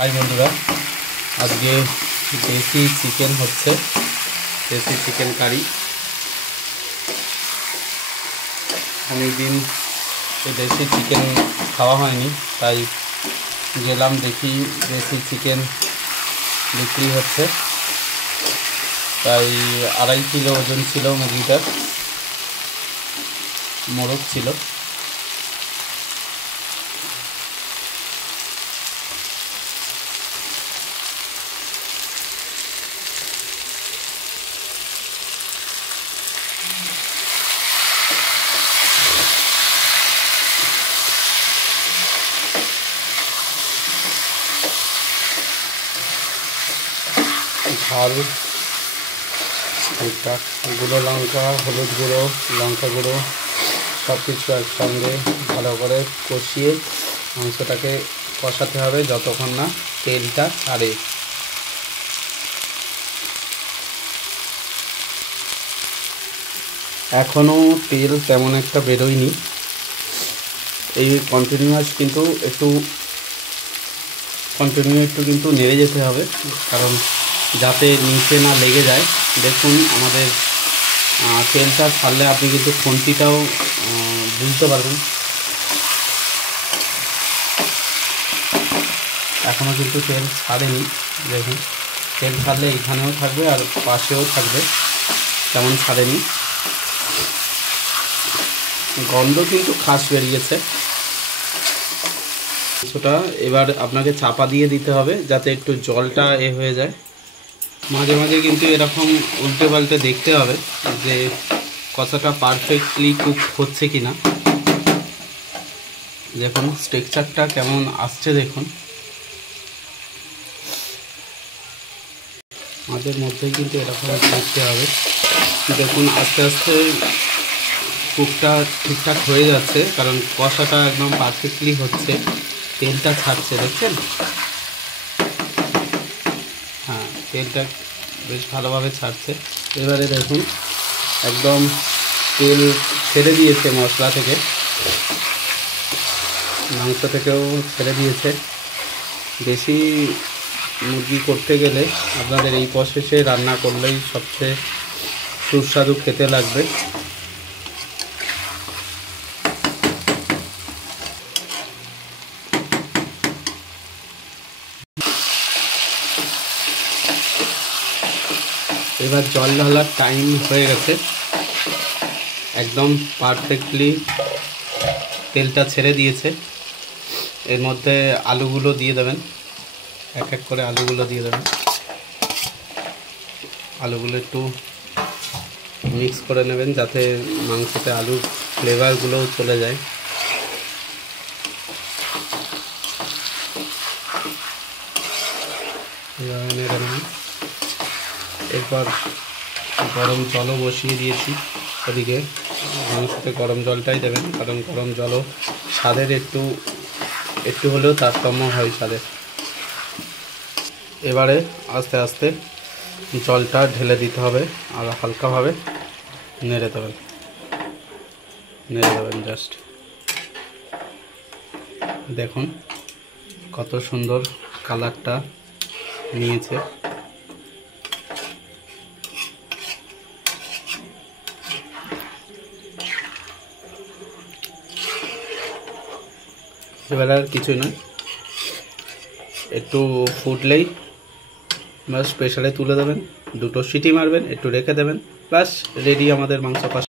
High बंधुरा आज के देसी चिकेन होच्छे देसी चिकेन कारी अनेक दिन देसी चिकेन खावा हयनि ताई गेलाम देखी देसी चिकेन बिक्री होच्छे ताई 2.5 किलो ओजन छिलो मुरगिटार मोरग छिलो झाल गुड़ो लंका हलुद गुड़ो लंका गुड़ो सबकिछु एक संगे भालो करे कषिए मांसटाके कषाते हबे जतक्षण ना तेलटा छाड़े। एखोनो तेल तेमन एकटा बेरोयनि এই কন্টিনিউয়াস কিন্তু একটু কিন্তু নেড়ে যেতে হবে কারণ যাতে নিচে না লেগে যায়। দেখুন আমাদের তেলটা ছাড়লে আপনি কিন্তু খুন্তিটাও বুঝতে পারবেন। এখনও কিন্তু তেল ছাড়েনি, দেখুন তেল ছাড়লে এখানেও থাকবে আর পাশেও থাকবে, তেমন ছাড়েনি। গন্ধ কিন্তু খাস বেরিয়েছে কিছুটা। এবার আপনাকে চাপা দিয়ে দিতে হবে যাতে একটু জলটা হয়ে যায়। মাঝে মাঝে কিন্তু এরকম উল্টে পাল্টে দেখতে হবে যে কষাটা পারফেক্টলি কুক হচ্ছে কিনা। দেখুন টেক্সচারটা কেমন আসছে দেখুন। মাঝে মধ্যে কিন্তু এরকম দেখতে হবে। দেখুন আস্তে আস্তে কুকটা ঠিকঠাক হয়ে যাচ্ছে কারণ কষাটা একদম পারফেক্টলি হচ্ছে, তেলটা ছাড়ছে দেখছেন। হ্যাঁ তেলটা বেশ ভালোভাবে ছাড়ছে। এবারে দেখুন একদম তেল ছেড়ে দিয়েছে মশলা থেকে, মাংস থেকেও ছেড়ে দিয়েছে। বেশি মুরগি করতে গেলে আপনাদের এই প্রসেসে রান্না করলেই সবচেয়ে সুস্বাদু খেতে লাগবে। এবার জল ঢালার টাইম হয়ে গেছে, একদম পারফেক্টলি তেলটা ছেড়ে দিয়েছে। এর মধ্যে আলুগুলো দিয়ে দেবেন, এক এক করে আলুগুলো দিয়ে দেবেন। আলুগুলো একটু মিক্স করে নেবেন যাতে মাংসতে আলুর ফ্লেভারগুলোও চলে যায়। এরপর গরম জলও বসিয়ে দিয়েছি ওদিকে। মাংসতে গরম জলটাই দেবেন কারণ গরম জলও স্বাদের একটু হলেও তারতম্য হয় স্বাদের। এবারে আস্তে আস্তে জলটা ঢেলে দিতে হবে আর হালকাভাবে নেড়ে দেবেন জাস্ট। দেখুন কত সুন্দর কালারটা নিয়েছে। এবার আর কিছুই নয়, একটু ফুটলেই বাস প্রেসারে তুলে দেবেন, 2টো সিটি মারবেন, একটু রেখে দেবেন, বাস রেডি আমাদের মাংস কষা।